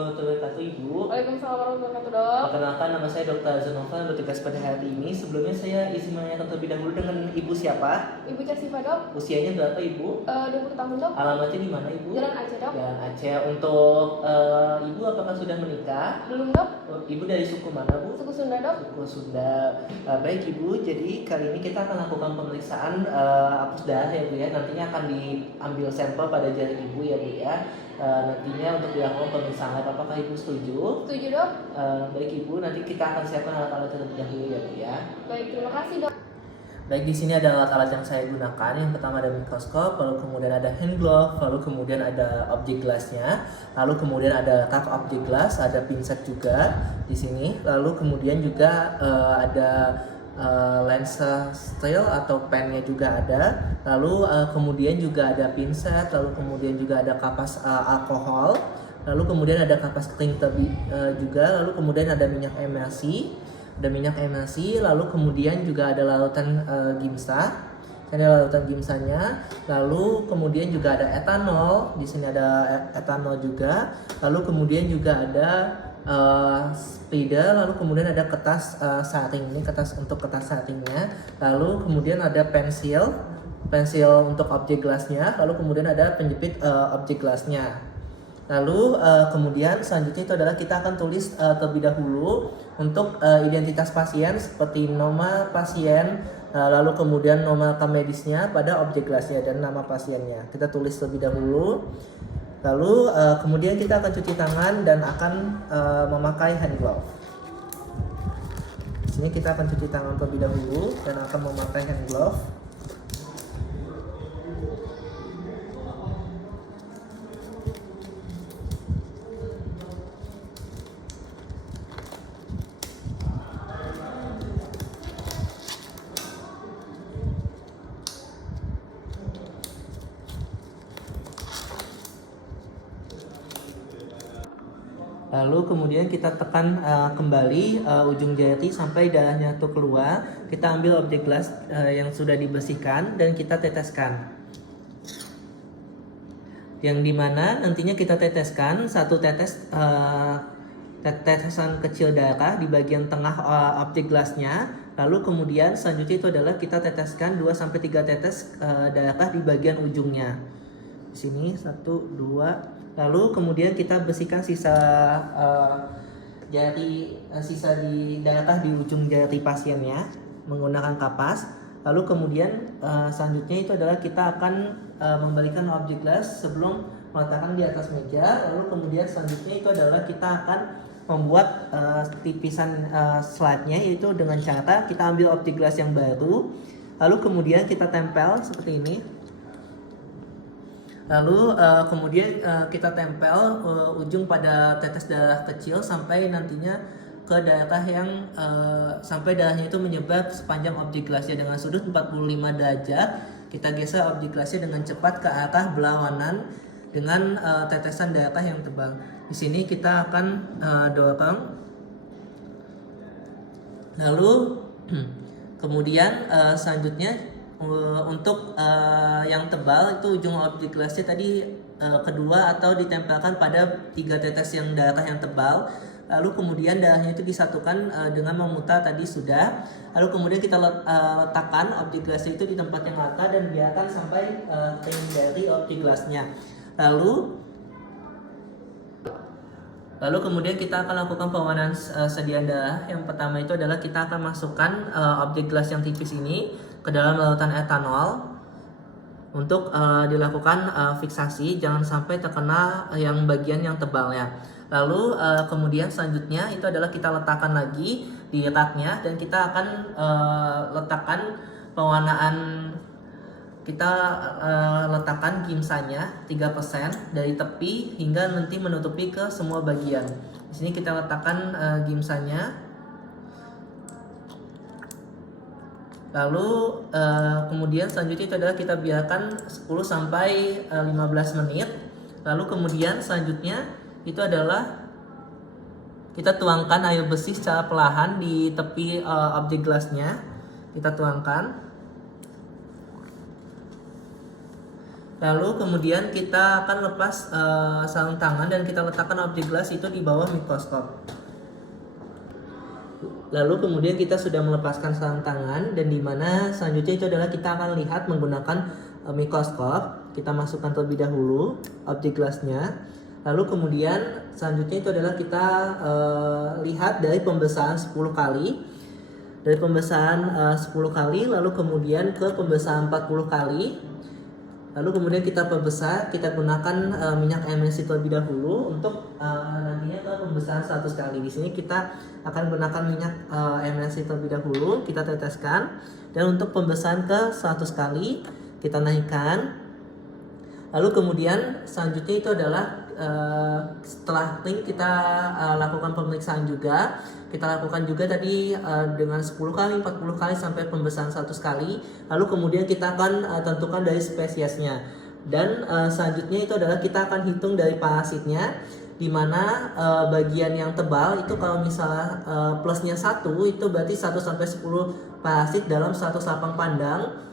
warahmatullahi wabarakatuh, Ibu. Waalaikumsalam warahmatullahi wabarakatuh, Dok. Perkenalkan, nama saya Dr. Zanovan, bertugas pada hari ini. Sebelumnya saya izin menanyakan terlebih dahulu dengan Ibu siapa? Ibu Casifa, Dok. Usianya berapa, Ibu? 20 tahun, Dok. Alamatnya di mana, Ibu? Jalan Aceh, Dok. Jalan Aceh. Untuk Ibu apakah sudah menikah? Belum, Dok. Ibu dari suku mana, Bu? Suku Sunda, Dok. Suku Sunda. Baik, Ibu. Jadi kali ini kita akan lakukan pemeriksaan hapus darah ya, Bu ya. Nantinya akan diambil sampel pada jari Ibu ya, Bu ya. Nantinya untuk dilakukan pemeriksaan lab. Apakah Ibu setuju? Setuju, Dok. Baik, Ibu. Nanti kita akan siapkan alat-alat terlebih dahulu ya, Bu ya. Baik, terima kasih, Dok. Baik, di sini ada alat-alat yang saya gunakan. Yang pertama ada mikroskop, lalu kemudian ada hand glove, lalu kemudian ada objek gelasnya, lalu kemudian ada tak objek gelas, ada pinset juga di sini, lalu kemudian juga ada lensa steel atau pennya juga ada, lalu kemudian juga ada pinset, lalu kemudian juga ada kapas alkohol, lalu kemudian ada kapas kering juga, lalu kemudian ada minyak emulsi. Lalu kemudian juga ada larutan gimsa. Ada larutan gimsanya, lalu kemudian juga ada etanol. Di sini ada etanol juga. Lalu kemudian juga ada spida, lalu kemudian ada kertas saring. Ini kertas untuk kertas saringnya. Lalu kemudian ada pensil untuk objek gelasnya. Lalu kemudian ada penjepit objek gelasnya. Lalu kemudian selanjutnya itu adalah kita akan tulis terlebih dahulu untuk identitas pasien seperti nama pasien, lalu kemudian nomor rekam medisnya pada objek gelasnya dan nama pasiennya. Kita tulis terlebih dahulu. Lalu kemudian kita akan cuci tangan dan akan memakai hand glove. Di sini kita akan cuci tangan terlebih dahulu dan akan memakai hand glove. Lalu kemudian kita tekan kembali ujung jari sampai darahnya itu keluar. Kita ambil objek gelas yang sudah dibersihkan dan kita teteskan. Yang dimana nantinya kita teteskan satu tetesan kecil darah di bagian tengah objek gelasnya. Lalu kemudian selanjutnya itu adalah kita teteskan 2-3 tetes darah di bagian ujungnya. Di sini 1, 2. Lalu kemudian kita bersihkan sisa di darah di ujung jari pasiennya menggunakan kapas. Lalu kemudian selanjutnya itu adalah kita akan membalikan objek gelas sebelum meletakkan di atas meja. Lalu kemudian selanjutnya itu adalah kita akan membuat tipisan slide-nya, yaitu dengan cara kita ambil objek gelas yang baru, lalu kemudian kita tempel seperti ini. Lalu kemudian kita tempel ujung pada tetes darah kecil sampai nantinya ke darah yang sampai darahnya itu menyebar sepanjang objek gelasnya dengan sudut 45 derajat. Kita geser objek gelasnya dengan cepat ke arah berlawanan dengan tetesan darah yang tebal. Di sini kita akan dorong. Lalu kemudian selanjutnya untuk yang tebal itu ujung objek gelasnya tadi kedua atau ditempelkan pada 3 tetes yang darah yang tebal. Lalu kemudian darahnya itu disatukan dengan memutar tadi sudah. Lalu kemudian kita letakkan objek gelasnya itu di tempat yang rata dan biarkan sampai ring dari objek gelasnya. Lalu kemudian kita akan lakukan pewarnaan sediaan darah. Yang pertama itu adalah kita akan masukkan objek gelas yang tipis ini ke dalam larutan etanol untuk dilakukan fiksasi, jangan sampai terkena yang bagian yang tebalnya. Lalu kemudian selanjutnya itu adalah kita letakkan lagi di raknya dan kita akan letakkan pewarnaan. Kita letakkan gimsanya 3% dari tepi hingga nanti menutupi ke semua bagian. Di sini kita letakkan gimsanya. Lalu kemudian selanjutnya itu adalah kita biarkan 10-15 menit. Lalu kemudian selanjutnya itu adalah kita tuangkan air bersih secara perlahan di tepi objek gelasnya. Kita tuangkan. Lalu kemudian kita akan lepas sarung tangan dan kita letakkan objek gelas itu di bawah mikroskop. Lalu kemudian kita sudah melepaskan sarung tangan dan dimana selanjutnya itu adalah kita akan lihat menggunakan mikroskop. Kita masukkan terlebih dahulu objek gelasnya. Lalu kemudian selanjutnya itu adalah kita lihat dari pembesaran 10 kali. Dari pembesaran 10 kali lalu kemudian ke pembesaran 40 kali. Lalu kemudian kita perbesar, kita gunakan minyak MSC terlebih dahulu untuk nantinya ke pembesaran 100 kali. Di sini kita akan gunakan minyak MSC terlebih dahulu, kita teteskan. Dan untuk pembesaran ke 100 kali, kita naikkan. Lalu kemudian selanjutnya itu adalah setelah link kita lakukan pemeriksaan juga. Kita lakukan juga tadi dengan 10 kali, 40 kali sampai pembesaran 100 kali. Lalu kemudian kita akan tentukan dari spesiesnya. Dan selanjutnya itu adalah kita akan hitung dari parasitnya, di mana bagian yang tebal itu kalau misalnya plusnya 1 itu berarti 1 sampai 10 parasit dalam 100 lapang pandang.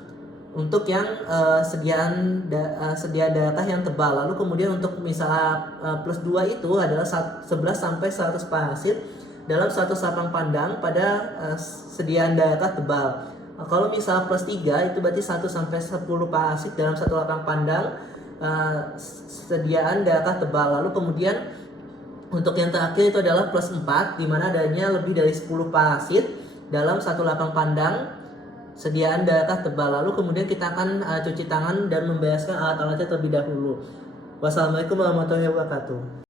Untuk yang sedia darah yang tebal. Lalu kemudian untuk misalnya plus 2 itu adalah 11 sampai 100 parasit dalam 100 lapang pandang pada sediaan darah tebal. Kalau misalnya plus 3 itu berarti 1 sampai 10 parasit dalam 1 lapang pandang sediaan darah tebal. Lalu kemudian untuk yang terakhir itu adalah plus 4 di mana adanya lebih dari 10 parasit dalam 1 lapang pandang sediaan darah tebal. Lalu kemudian kita akan cuci tangan dan membereskan alat-alatnya terlebih dahulu. Wassalamualaikum warahmatullahi wabarakatuh.